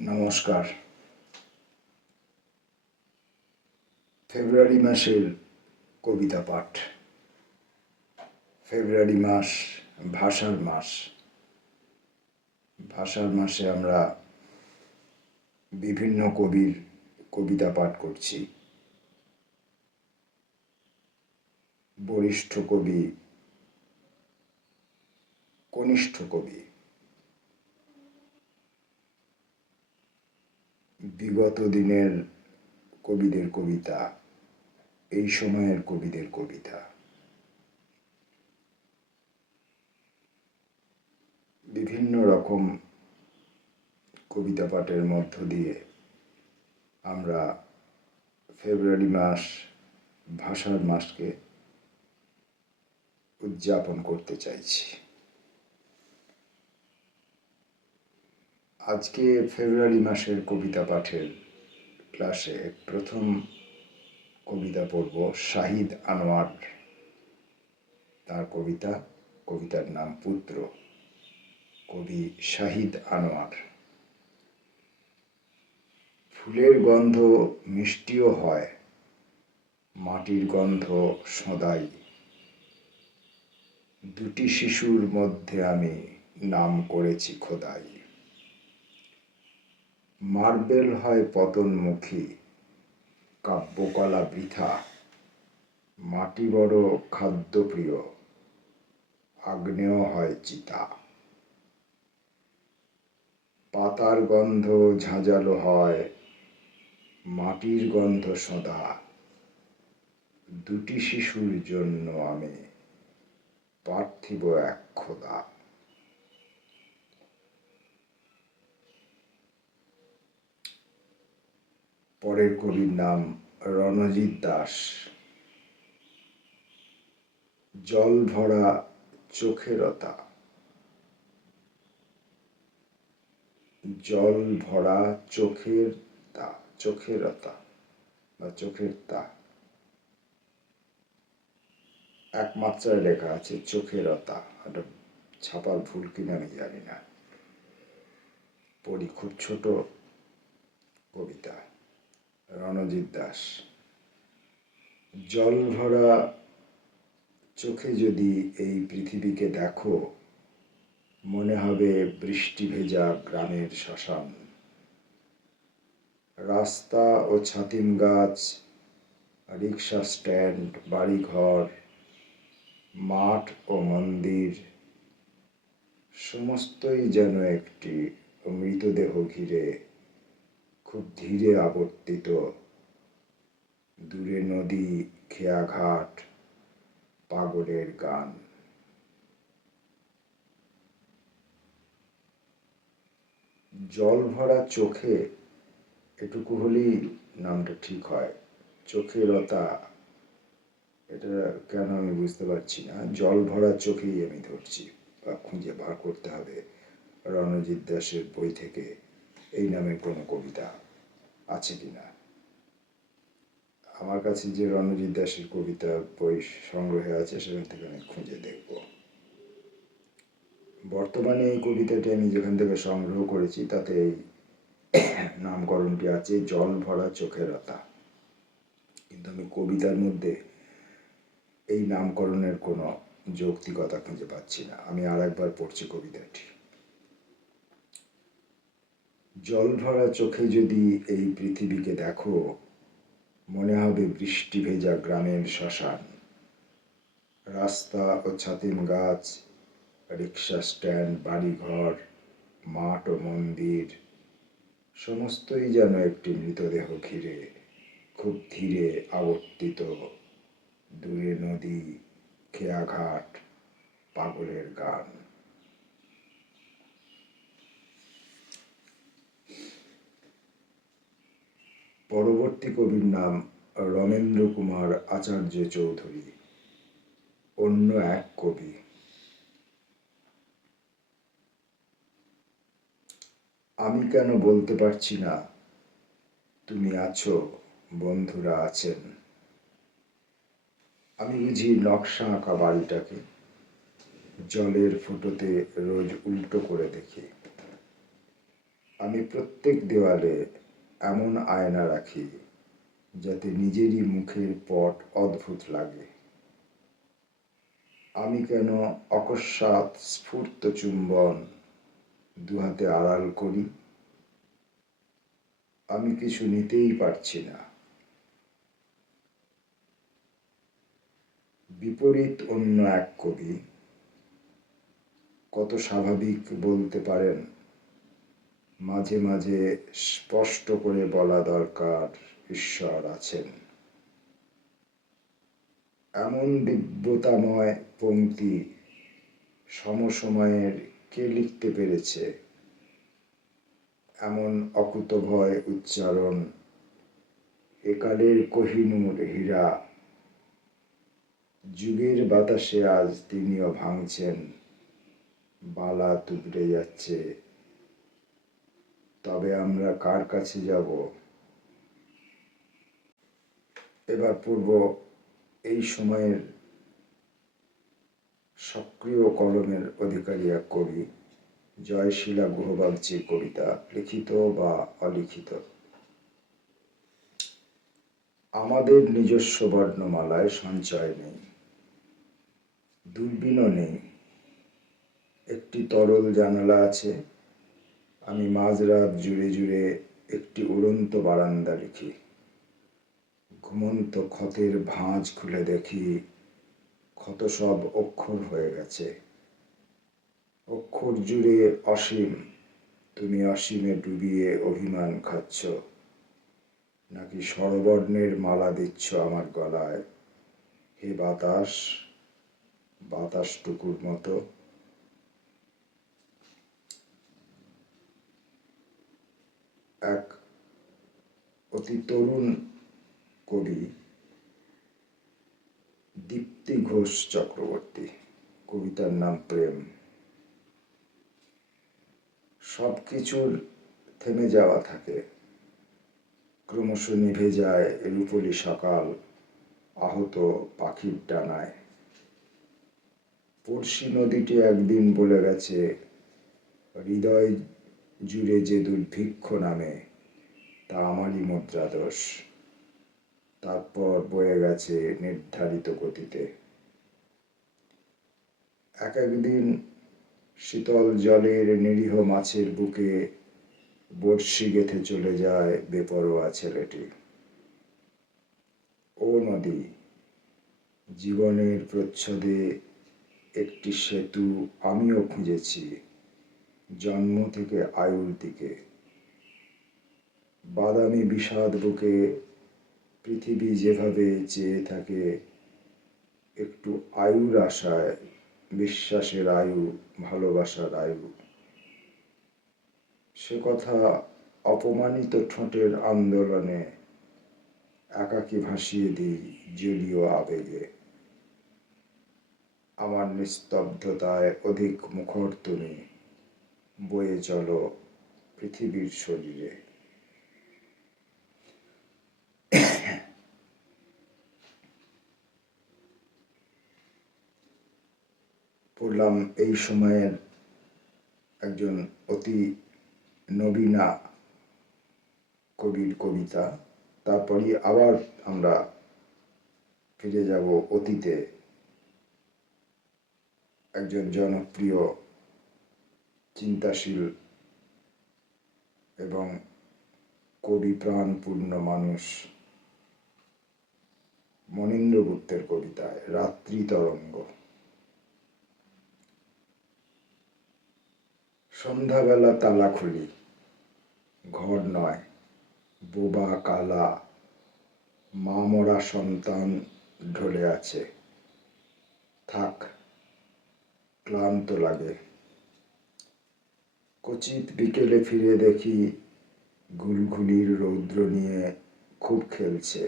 নমস্কার। ফেব্রুয়ারি মাসের কবিতা পাঠ। ফেব্রুয়ারি মাস ভাষার মাস। ভাষার মাসে আমরা বিভিন্ন কবির কবিতা পাঠ করছি। বরিষ্ঠ কবি, কনিষ্ঠ কবি, বিগত দিনের কবিদের কবিতা, এই সময়ের কবিদের কবিতা, বিভিন্ন রকম কবিতা পাঠের মধ্য দিয়ে আমরা ফেব্রুয়ারি মাস ভাষার মাসকে উদযাপন করতে চাইছি। আজকে ফেব্রুয়ারি মাসের কবিতা পাঠের ক্লাসে প্রথম কবিতা পড়ব শাহিদ আনোয়ার। তার কবিতার নাম পুত্র। কবি শাহিদ আনোয়ার। ফুলের গন্ধ মিষ্টিও হয়, মাটির গন্ধ সদাই। দুটি শিশুর মধ্যে আমি নাম করেছি খোদাই। মার্বেল হয় পতনমুখী, কাব্যকলা বৃথা। মাটি বড় খাদ্যপ্রিয়, আগ্নেয় হয় চিতা। পাতার গন্ধ ঝাঁঝালো হয়, মাটির গন্ধ সদা। দুটি শিশুর জন্য আমি পার্থিব এক খোদা। পরের কবির নাম রণজিৎ দাস। জল ভরা চোখেরতা। জল ভরা চোখেরতা বা চোখের তা। এক মাত্রায় লেখা আছে চোখেরতা। একটা ছাপার ভুল কিনা আমি জানি না। পড়ি, খুব ছোট কবিতা। রণজিৎ দাস। জল ভরা চোখে যদি এই পৃথিবীকে দেখো, মনে হবে বৃষ্টি ভেজা গ্রামের শ্মশান। রাস্তা ও ছাতিম গাছ, রিক্সা স্ট্যান্ড, বাড়িঘর, মাঠ ও মন্দির, সমস্তই যেন একটি মৃতদেহ ঘিরে খুব ধীরে আবর্তিত। দূরে নদী, খেয়াঘাট, পাগলের গান। জল ভরা চোখে, এটুকু হলেই নামটা ঠিক হয়। চোখেরতা, এটা কেন আমি বুঝতে পারছি না। জল ভরা চোখেই আমি ধরছি বা খুঁজে বার করতে হবে রণজিৎ দাসের বই থেকে এই নামের কোনো কবিতা আছে কিনা। আমার কাছে যে রণজিৎ দাসের কবিতা বই সংগ্রহে আছে, সেখান থেকে আমি খুঁজে দেখব। বর্তমানে এই কবিতাটি আমি যেখান থেকে সংগ্রহ করেছি তাতে এই নামকরণটি আছে জল ভরা চোখেরতা। কিন্তু আমি কবিতার মধ্যে এই নামকরণের কোনো যৌক্তিকতা খুঁজে পাচ্ছি না। আমি আর একবার পড়ছি কবিতাটি। জল ভরা চোখে যদি এই পৃথিবীকে দেখো, মনে হবে বৃষ্টি ভেজা গ্রামের শ্মশান। রাস্তা ও ছাতিম গাছ, রিক্সা স্ট্যান্ড, বাড়িঘর, মাঠ ও মন্দির, সমস্তই যেন একটি মৃতদেহ ঘিরে খুব ধীরে আবর্তিত। দূরে নদী, খেয়াঘাট, পাগলের গান। পরবর্তী কবির নাম রমেন্দ্র কুমার আচার্য চৌধুরী। অন্য এক কবি। আমি কেন বলতে পারছি না তুমি আছো, বন্ধুরা আছেন। আমি বুঝি নকশা আঁকা বাড়িটাকে জলের ফুটোতে রোজ উল্টো করে দেখি। আমি প্রত্যেক দেওয়ালে এমন আয়না রাখি যাতে নিজেরই মুখের পট অদ্ভুত লাগে। আমি কেন অকস্মাৎ স্ফূর্ত চুম্বন দুহাতে আড়াল করি? আমি কিছু নিতেই পারছি না। বিপরীত অন্য এক কবি কত স্বাভাবিক বলতে পারেন, মাঝে মাঝে স্পষ্ট করে বলা দরকার ঈশ্বর আছেন। এমন দিব্যতাময় পংক্তি সমসময়ের কে লিখতে পেরেছে? এমন অকুতোভয় উচ্চারণ একালের কোহিনূর হীরা। যুগের বাতাসে আজ তিনিও ভাঙছেন, বালা তুবড়ে যাচ্ছে। তবে আমরা কার কাছে যাব? এবার পূর্ব এই সময়ের সক্রিয় কলমের অধিকারী এক কবি জয়শীলা গুহবাগচির কবিতা, লিখিত বা অলিখিত। আমাদের নিজস্ব বর্ণমালায় সঞ্চয় নেই, দূরবীনও নেই। একটি তরল জানালা আছে, আমি মাঝরাত জুড়ে জুড়ে একটি উড়ন্ত বারান্দা লিখি। ঘুমন্ত ক্ষতের ভাঁজ খুলে দেখি ক্ষত সব অক্ষর হয়ে গেছে। অক্ষর জুড়ে অসীম, তুমি অসীমে ডুবিয়ে অভিমান খাচ্ছ, নাকি স্বরবর্ণের মালা দিচ্ছ আমার গলায়? হে বাতাস, বাতাসটুকুর মতো। এক অতি তরুণ কবি দীপ্তি ঘোষ চক্রবর্তী, কবিতার নাম প্রেম। সব কিছুর থেমে যাওয়া থাকে, ক্রমশ নিভে যায় রূপলি সকাল আহত পাখির ডানায়। পড়শি নদীটি একদিন বলে গেছে, হৃদয় জুড়ে যে দুর্ভিক্ষ নামে তা আমারই মুদ্রাদোষ। তারপর বয়ে গেছে নির্ধারিত গতিতে। এক একদিন শীতল জলের নিরীহ মাছের বুকে বড়শি গেঁথে চলে যায় বেপরোয়া ছেলেটি। ও নদী, জীবনের প্রচ্ছদে একটি সেতু আমিও খুঁজেছি, জন্ম থেকে আয়ুর দিকে। বাদামি বিষাদ বুকে পৃথিবী যেভাবে চেয়ে থাকে একটু আয়ুর আশায়, বিশ্বাসের আয়ু, ভালোবাসার আয়ু। সে কথা অপমানিত ঠোঁটের আন্দোলনে একাকী ভাসিয়ে দিই জলীয় আবেগে। আমার নিস্তব্ধতায় অধিক মুখর তুমি বয়ে চলো পৃথিবীর শরীরে। পড়লাম এই সময়ের একজন অতি নবীনা কবির কবিতা। তারপরই আবার আমরা ফিরে যাব অতীতে, একজন জনপ্রিয় চিন্তাশীল এবং কবি প্রাণপূর্ণ মানুষ মনীন্দ্র গুপ্তের কবিতায় রাত্রি তরঙ্গ। সন্ধ্যাবেলা তালা খুলি, ঘর নয়, বোবা কালা মা মরা সন্তান ঢলে আছে। থাক, ক্লান্ত লাগে। কচিত বিকেলে ফিরে দেখি ঘুলঘুলির রৌদ্র নিয়ে খুব খেলছে।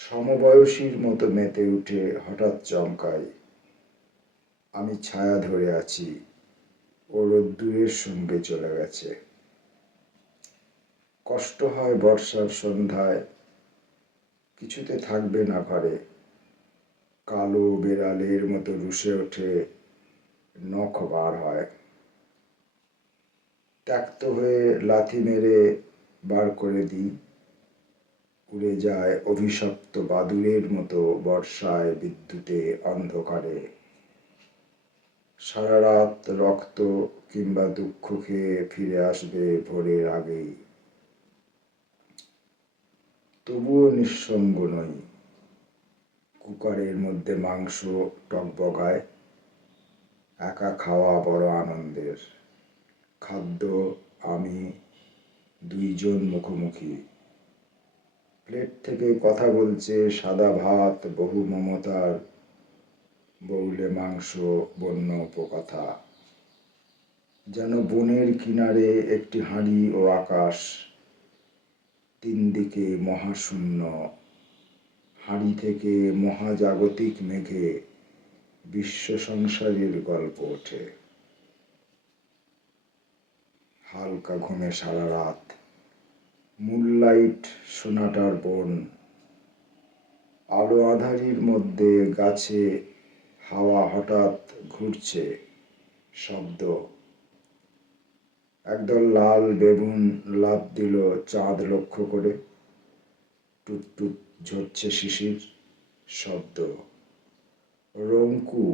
সমবয়সীর মতো মেতে উঠে হঠাৎ চমকাই, আমি ছায়া ধরে আছি, ও রোদ্দুরের সঙ্গে চলে গেছে। কষ্ট হয় বর্ষার সন্ধ্যায়, কিছুতে থাকবে না ঘরে। কালো বেড়ালের মতো রুষে ওঠে, নখ বার হয়। ত্যক্ত হয়ে লাথি মেরে বার করে দিই, উড়ে যায় অভিশপ্ত বাদুড়ের মতো বর্ষায়, বিদ্যুতে, অন্ধকারে। সারা রাত রক্ত কিংবা দুঃখ খেয়ে ফিরে আসবে ভোরের আগেই। তবুও নিঃসঙ্গ নই। কুকারের মধ্যে মাংস টগবগায়, একা খাওয়া বড় আনন্দের। খাদ্য, আমি, দুইজন মুখোমুখি। প্লেট থেকে কথা বলছে সাদা ভাত, বহু মমতার বউলে মাংস, বন্য উপকথা। যেন বনের কিনারে একটি হাঁড়ি ও আকাশ, তিন দিকে মহাশূন্য। হাঁড়ি থেকে মহাজাগতিক মেঘে বিশ্ব সংসারের গল্প ওঠে। হালকা ঘুমে সারা রাত, মুনলাইট, সোনাটার বন। আলো আঁধারির মধ্যে গাছে হাওয়া হঠাৎ ঘুরছে, শব্দ। একদল লাল বেগুন লাফ দিল চাঁদ লক্ষ্য করে, টুপ টুপ ঝরছে শিশির, শব্দ। রঙ্কু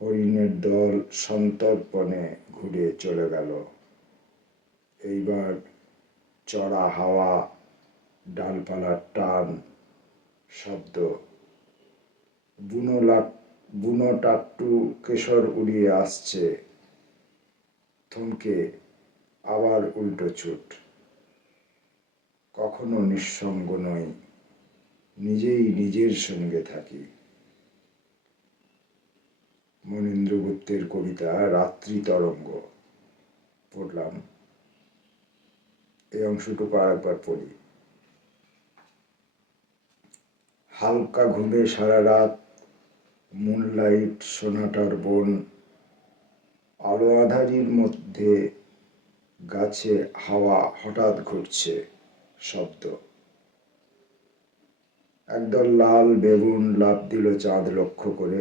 হরিণের দল সন্তর্পণে ঘুরে চলে গেল। এইবার চড়া হাওয়া, ডালপালার টান, শব্দ। বুনো টাট্টু কেশর উড়িয়ে আসছে, থমকে আবার উল্টো ছুট। কখনো নিঃসঙ্গ নই, নিজেই নিজের সঙ্গে থাকি। মনীন্দ্র গুপ্তের কবিতা রাত্রি তরঙ্গ পড়লাম। এই অংশটুকু আরেকবার পড়ি। হালকা ঘুমে সারা রাত, মুনলাইট, সোনাটার বন। আলো আঁধারির মধ্যে গাছে হাওয়া হঠাৎ ঘুরছে, শব্দ। একদল লাল বেগুন লাফ দিল চাঁদ লক্ষ্য করে,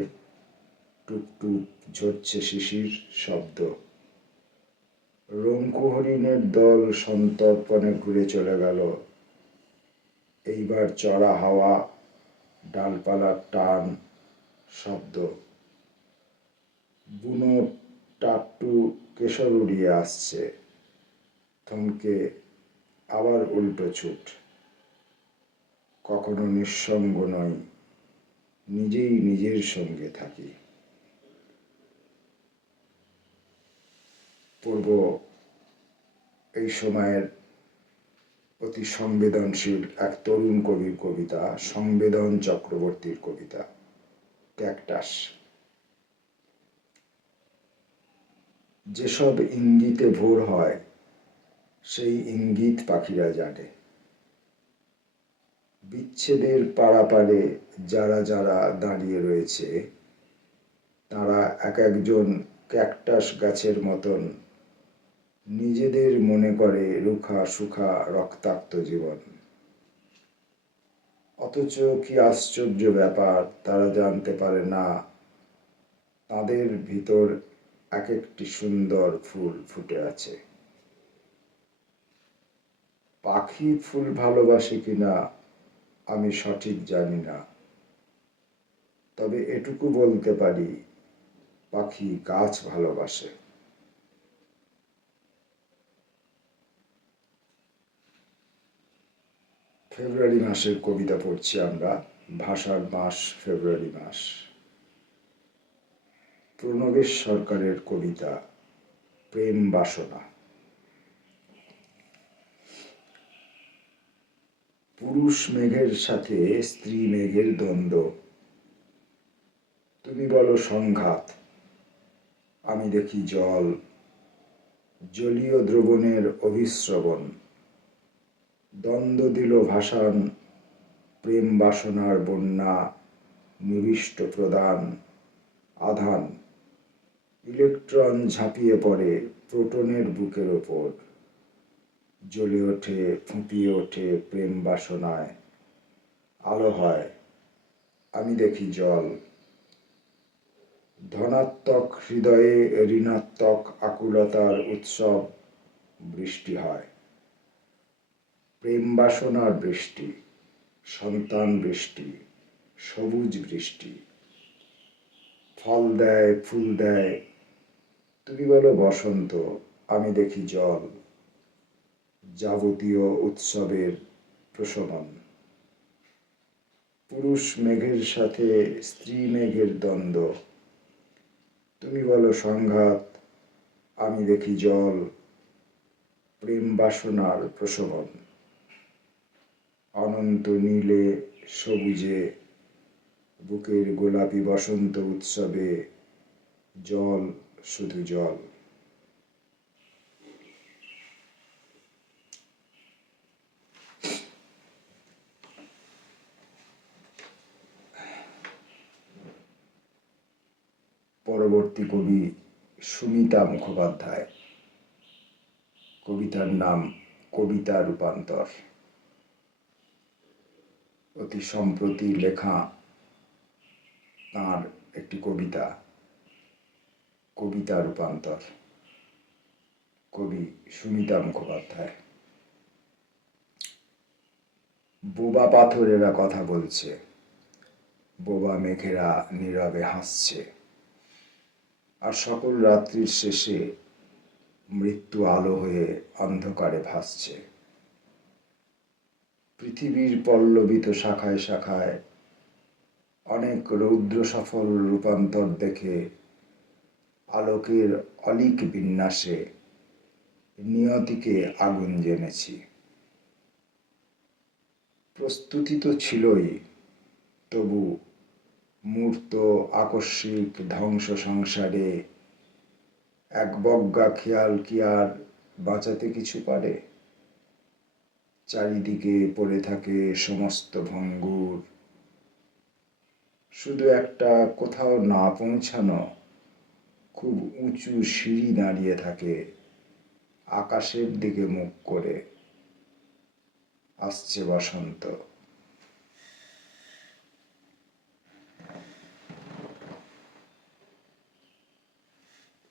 টুপ টুপ ঝরছে শিশির, শব্দ। রঙ্কু হরিণের দল সন্তর্পণে ঘুরে চলে গেল। এইবার চড়া হাওয়া, ডালপালার টান, শব্দ। বুনো টাট্টু কেশর উড়িয়ে আসছে, থমকে আবার উল্টো ছুট। কখনো নিঃসঙ্গ নই, নিজেই নিজের সঙ্গে থাকি। পূর্ব এই সময়ের অতি সংবেদনশীল এক তরুণ কবির কবিতা, সংবেদন চক্রবর্তীর কবিতা ক্যাকটাস। যেসব ইঙ্গিতে ভোর হয়, সেই ইঙ্গিত পাখিরা জানে। বিচ্ছেদের পারাপারে যারা যারা দাঁড়িয়ে রয়েছে, তারা এক একজন ক্যাকটাস গাছের মতন নিজেদের মনে করে রুখা সুখা রক্তাক্ত জীবন। অথচ কি আশ্চর্য ব্যাপার, তারা জানতে পারে না তাদের ভিতর এক একটি সুন্দর ফুল ফুটে আছে। পাখি ফুল ভালোবাসে কিনা আমি সঠিক জানি না, তবে এটুকু বলতে পারি পাখি গাছ ভালোবাসে। ফেব্রুয়ারি মাসের কবিতা পড়ছি আমরা। ভাষার মাস ফেব্রুয়ারি মাস। প্রণবেশ সরকারের কবিতা প্রেম বাসনা। পুরুষ মেঘের সাথে স্ত্রী মেঘের দ্বন্দ্ব। তুমি বলো সংঘাত, আমি দেখি জল, জলীয় দ্রবণের অভিস্রবণ। দ্বন্দ্ব দিল ভাষান, প্রেম বাসনার বন্যা, নিবিষ্ট প্রদান, আধান। ইলেকট্রন ঝাঁপিয়ে পড়ে প্রোটনের বুকের ওপর, জ্বলে ওঠে, ফুঁপিয়ে ওঠে প্রেম বাসনায়। আলো হয়, আমি দেখি জল। ধনাত্মক হৃদয়ে ঋণাত্মক আকুলতার উৎসব, বৃষ্টি হয়, প্রেম বাসনার বৃষ্টি, সন্তান বৃষ্টি, সবুজ বৃষ্টি, ফল দেয়, ফুল দেয়। তুমি বলো বসন্ত, আমি দেখি জল, যাবতীয় উৎসবের প্রশমন। পুরুষ মেঘের সাথে স্ত্রী মেঘের দ্বন্দ্ব। তুমি বলো সংঘাত, আমি দেখি জল, প্রেম বাসনার প্রশমন। অনন্ত নীলে সবুজে বুকের গোলাপি বসন্ত উৎসবে জল, শুধু জল। পরবর্তী কবি সুমিতা মুখোপাধ্যায়। কবিতার নাম কবিতা রূপান্তর। অতি সম্প্রতি লেখা তাঁর একটি কবিতা, কবিতা রূপান্তর। কবি সুমিতা মুখোপাধ্যায়। বোবা পাথরেরা কথা বলছে, বোবা মেঘেরা নীরবে হাসছে, আর সকল রাত্রির শেষে মৃত্যু আলো হয়ে অন্ধকারে ভাসছে। পৃথিবীর পল্লবিত শাখায় শাখায় অনেক রৌদ্র সফল রূপান্তর দেখে আলোকের অলিক বিন্যাসে নিয়তিকে আগুন জেনেছি। প্রস্তুতি তো ছিলই, তবু মূর্ত আকস্মিক ধ্বংস সংসারে এক বজ্ঞা খেয়াল কি আর বাঁচাতে কিছু পারে? চারিদিকে পড়ে থাকে সমস্ত ভঙ্গুর, শুধু একটা কোথাও না পৌঁছানো খুব উঁচু সিঁড়ি দাঁড়িয়ে থাকে আকাশের দিকে মুখ করে। আসছে বসন্ত।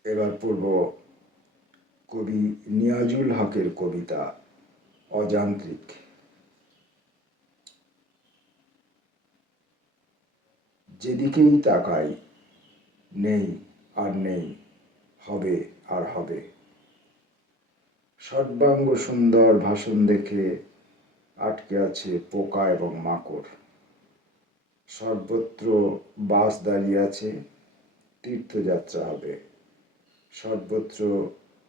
এবার পড়ব কবি নিয়াজুল হকের কবিতা অযান্ত্রিক। যেদিকেই তাকাই নেই আর নেই, হবে আর হবে। সর্বাঙ্গ সুন্দর ভাষণ দেখে আটকে আছে পোকা এবং মাকড়। সর্বত্র বাস দাঁড়িয়ে আছে, তীর্থযাত্রা হবে। সর্বত্র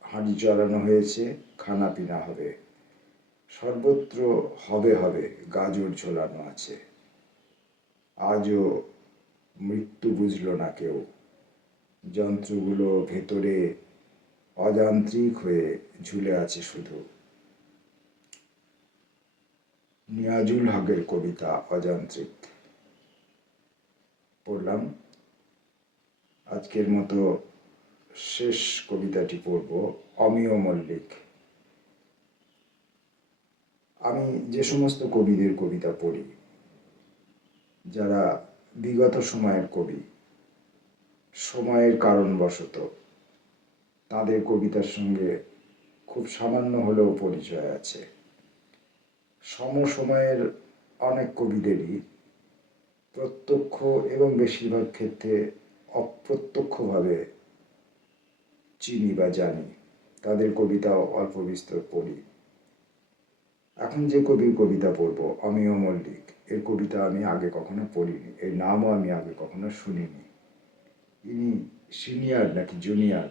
হাঁড়ি চড়ানো হয়েছে, খানা পিনা হবে। সর্বত্র হবে হবে, গাজর ঝোলানো আছে। আজও মৃত্যু বুঝল না কেউ। যন্ত্রগুলো ভেতরে অযান্ত্রিক হয়ে ঝুলে আছে শুধু। নিয়াজুল হকের কবিতা অযান্ত্রিক পড়লাম। আজকের মতো শেষ কবিতাটি পড়ব অমিয় মল্লিক। আমি যে সমস্ত কবিদের কবিতা পড়ি, যারা বিগত সময়ের কবি, সময়ের কারণবশত তাদের কবিতার সঙ্গে খুব সামান্য হলেও পরিচয় আছে। সমসময়ের অনেক কবিদেরই প্রত্যক্ষ এবং বেশিরভাগ ক্ষেত্রে অপ্রত্যক্ষভাবে চিনি বা জানি, তাদের কবিতাও অল্প বিস্তর পড়ি। এখন যে কবির কবিতা পড়ব অমিয় মল্লিক, এর কবিতা আমি আগে কখনো পড়িনি, এর নামও আমি আগে কখনো শুনিনি। ইনি সিনিয়র নাকি জুনিয়র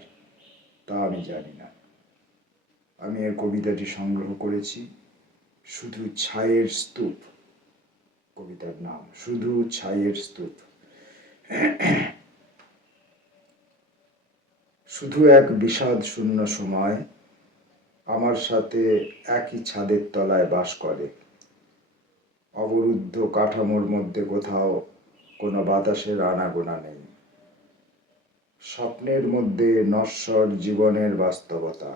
তা আমি জানি না। আমি এর কবিতাটি সংগ্রহ করেছি শুধু ছায়ের স্তূপ। কবিতার নাম শুধু ছায়ের স্তূপ। শুধু এক বিষাদ শূন্য সময় আমার সাথে একই ছাদের তলায় বাস করে। অবরুদ্ধ কাঠামোর মধ্যে কোথাও কোনো বাতাসের আনাগোনা নেই। স্বপ্নের মধ্যে নশ্বর জীবনের বাস্তবতা।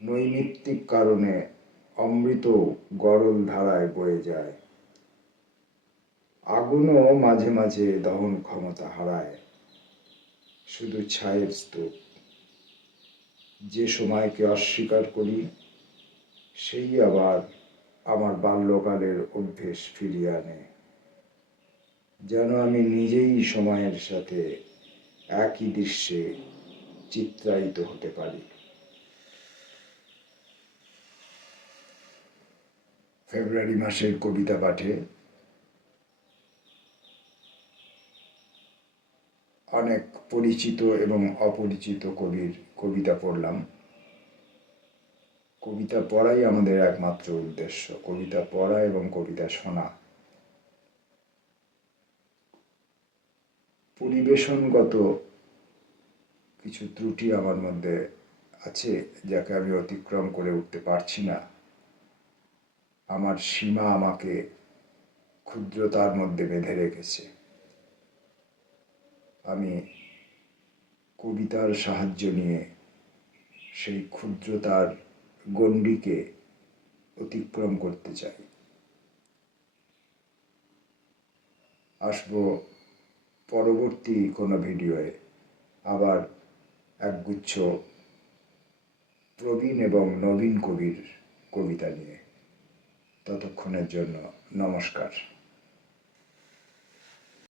নৈমিত্তিক কারণে অমৃত গরল ধারায় বয়ে যায়। আগুনও মাঝে মাঝে দহন ক্ষমতা হারায়। শুধু ছায়ের স্তূপ। যে সময়কে অস্বীকার করি সেই আবার আমার বাল্যকালের অভ্যেস ফিরিয়ে আনে, যেন আমি নিজেই সময়ের সাথে একই দৃশ্যে চিত্রায়িত হতে পারি। ফেব্রুয়ারি মাসের কবিতা পাঠে অনেক পরিচিত এবং অপরিচিত কবির কবিতা পড়লাম। কবিতা পড়াই আমাদের একমাত্র উদ্দেশ্য, কবিতা পড়া এবং কবিতা শোনা। পরিবেশনগত কিছু ত্রুটি আমার মধ্যে আছে, যাকে আমি অতিক্রম করে উঠতে পারছি না। আমার সীমা আমাকে ক্ষুদ্রতার মধ্যে বেঁধে রেখেছে। আমি কবিতার সাহায্য নিয়ে সেই ক্ষুদ্রতার গণ্ডিকে অতিক্রম করতে চাই। আসবো পরবর্তী কোনো ভিডিওয়ে আবার একগুচ্ছ প্রবীণ এবং নবীন কবির কবিতা নিয়ে। ততক্ষণের জন্য নমস্কার।